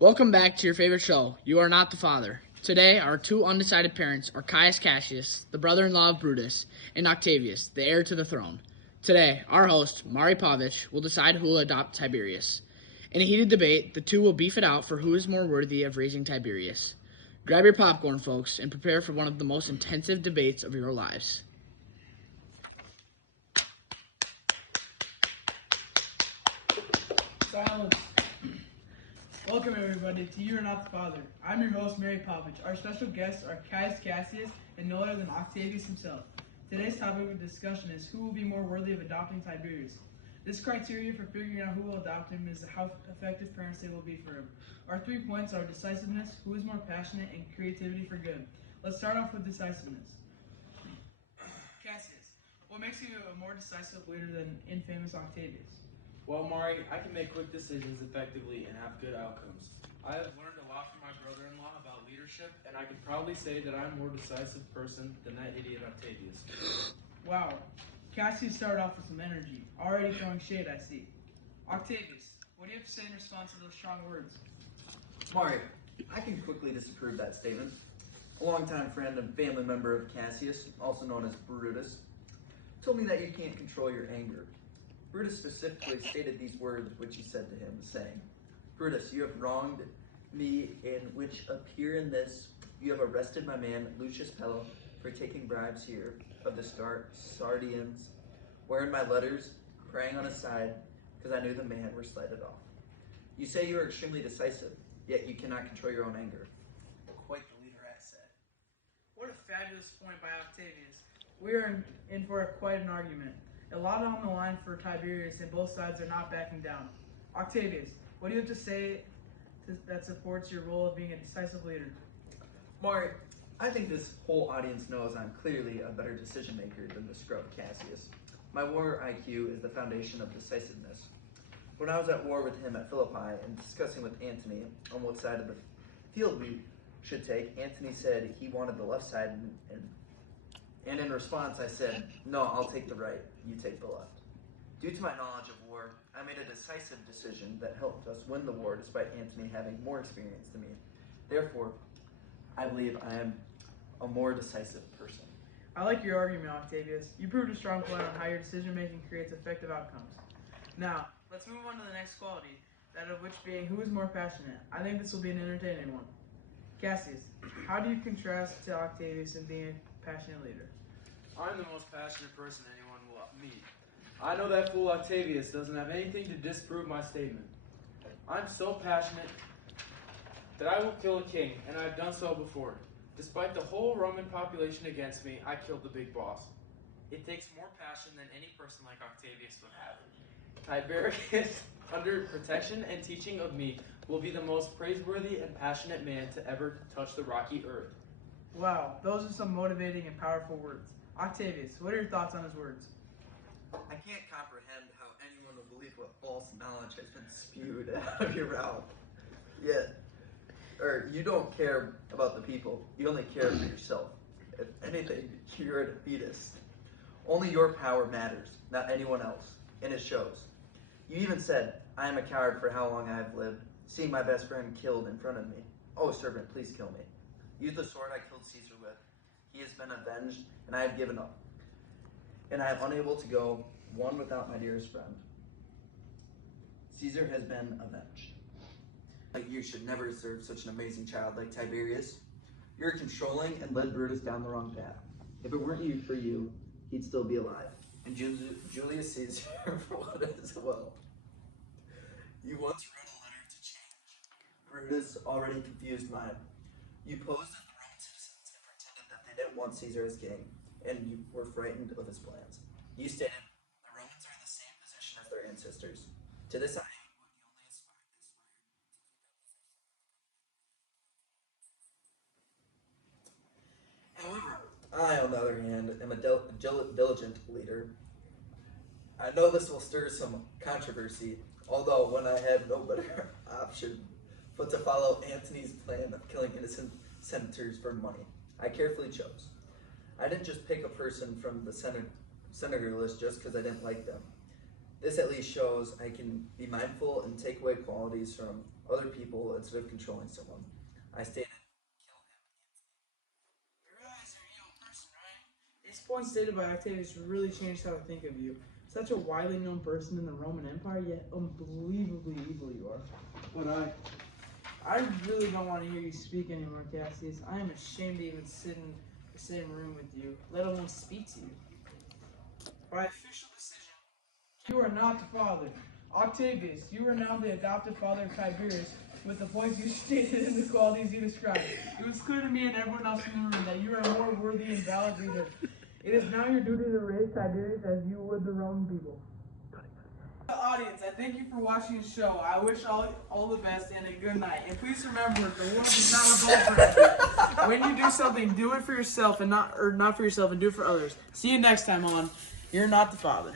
Welcome back to your favorite show, You Are Not the Father. Today, our two undecided parents are Caius Cassius, the brother-in-law of Brutus, and Octavius, the heir to the throne. Today, our host, Mari Pavich, will decide who will adopt Tiberius. In a heated debate, the two will beef it out for who is more worthy of raising Tiberius. Grab your popcorn, folks, and prepare for one of the most intensive debates of your lives. Silence. Welcome everybody to You Are Not the Father. I'm your host, Mary Pavich. Our special guests are Caius Cassius and no other than Octavius himself. Today's topic of discussion is who will be more worthy of adopting Tiberius. This criteria for figuring out who will adopt him is how effective parents they will be for him. Our 3 points are decisiveness, who is more passionate, and creativity for good. Let's start off with decisiveness. Cassius, what makes you a more decisive leader than infamous Octavius? Well, Mari, I can make quick decisions effectively and have good outcomes. I have learned a lot from my brother-in-law about leadership, and I can proudly say that I'm a more decisive person than that idiot Octavius. Wow. Cassius started off with some energy, already throwing shade, I see. Octavius, what do you have to say in response to those strong words? Mari, I can quickly disapprove that statement. A longtime friend and family member of Cassius, also known as Brutus, told me that you can't control your anger. Brutus specifically stated these words which he said to him, saying, "Brutus, you have wronged me, in which appear in this, you have arrested my man Lucius Pello for taking bribes here of the Sardians, wherein my letters, crying on his side, because I knew the man were slighted off. You say you are extremely decisive, yet you cannot control your own anger." Quite the leader, I said. What a fabulous point by Octavius. We are in for quite an argument. A lot on the line for Tiberius, and both sides are not backing down. Octavius, what do you have to say that supports your role of being a decisive leader? Mari, I think this whole audience knows I'm clearly a better decision maker than the scrub Cassius. My war IQ is the foundation of decisiveness. When I was at war with him at Philippi and discussing with Antony on what side of the field we should take, Antony said he wanted the left side, and in response I said, "No, I'll take the right, you take the left." Due to my knowledge of war, I made a decisive decision that helped us win the war despite Antony having more experience than me. Therefore, I believe I am a more decisive person. I like your argument, Octavius. You proved a strong point on how your decision making creates effective outcomes. Now, let's move on to the next quality, that of which being who is more passionate. I think this will be an entertaining one. Cassius, how do you contrast to Octavius in being a passionate leader? I'm the most passionate person anyone will meet. I know that fool Octavius doesn't have anything to disprove my statement. I'm so passionate that I will kill a king, and I've done so before. Despite the whole Roman population against me, I killed the big boss. It takes more passion than any person like Octavius would have. Tiberius, under protection and teaching of me, will be the most praiseworthy and passionate man to ever touch the rocky earth. Wow, those are some motivating and powerful words. Octavius, what are your thoughts on his words? I can't comprehend how anyone would believe what false knowledge has been spewed out of your mouth. You don't care about the people. You only care for yourself. If anything, you're a defeatist. Only your power matters, not anyone else, and it shows. You even said, "I am a coward for how long I have lived, seeing my best friend killed in front of me. Oh, servant, please kill me. Use the sword I killed Caesar with. He has been avenged, and I have given up. And I am unable to go one without my dearest friend. Caesar has been avenged. You should never serve such an amazing child like Tiberius. You're controlling and led Brutus down the wrong path. If it weren't for you, he'd still be alive. And Julius Caesar for what it is well. You once wrote a letter to change. Brutus already confused mine. You posed as the Roman citizens and pretended that they didn't want Caesar as king, and you were frightened of his plans. You stated, "The Romans are in the same position as their ancestors. To this I am the only aspire to live that position." However, I, on the other hand, am a diligent leader. I know this will stir some controversy, although when I had no better option but to follow Antony's plan of killing innocent senators for money, I carefully chose. I didn't just pick a person from the senator list just because I didn't like them. This at least shows I can be mindful and take away qualities from other people instead of controlling someone. I stated, You realize you're a young person, right? These points stated by Octavius really changed how I think of you. Such a widely known person in the Roman Empire, yet unbelievably evil you are. But I really don't want to hear you speak anymore, Cassius. I am ashamed to even sit in the same room with you, let alone speak to you. By official decision, you are not the father. Octavius, you are now the adopted father of Tiberius, with the points you stated and the qualities you described. It was clear to me and everyone else in the room that you are a more worthy and valid leader. It is now your duty to raise Tiberius as you would the Roman people. Audience, I thank you for watching the show. I wish all the best and a good night. And please remember, the world is not a boat for you. When you do something, do it for yourself and not for yourself, and do it for others. See you next time on You're Not the Father.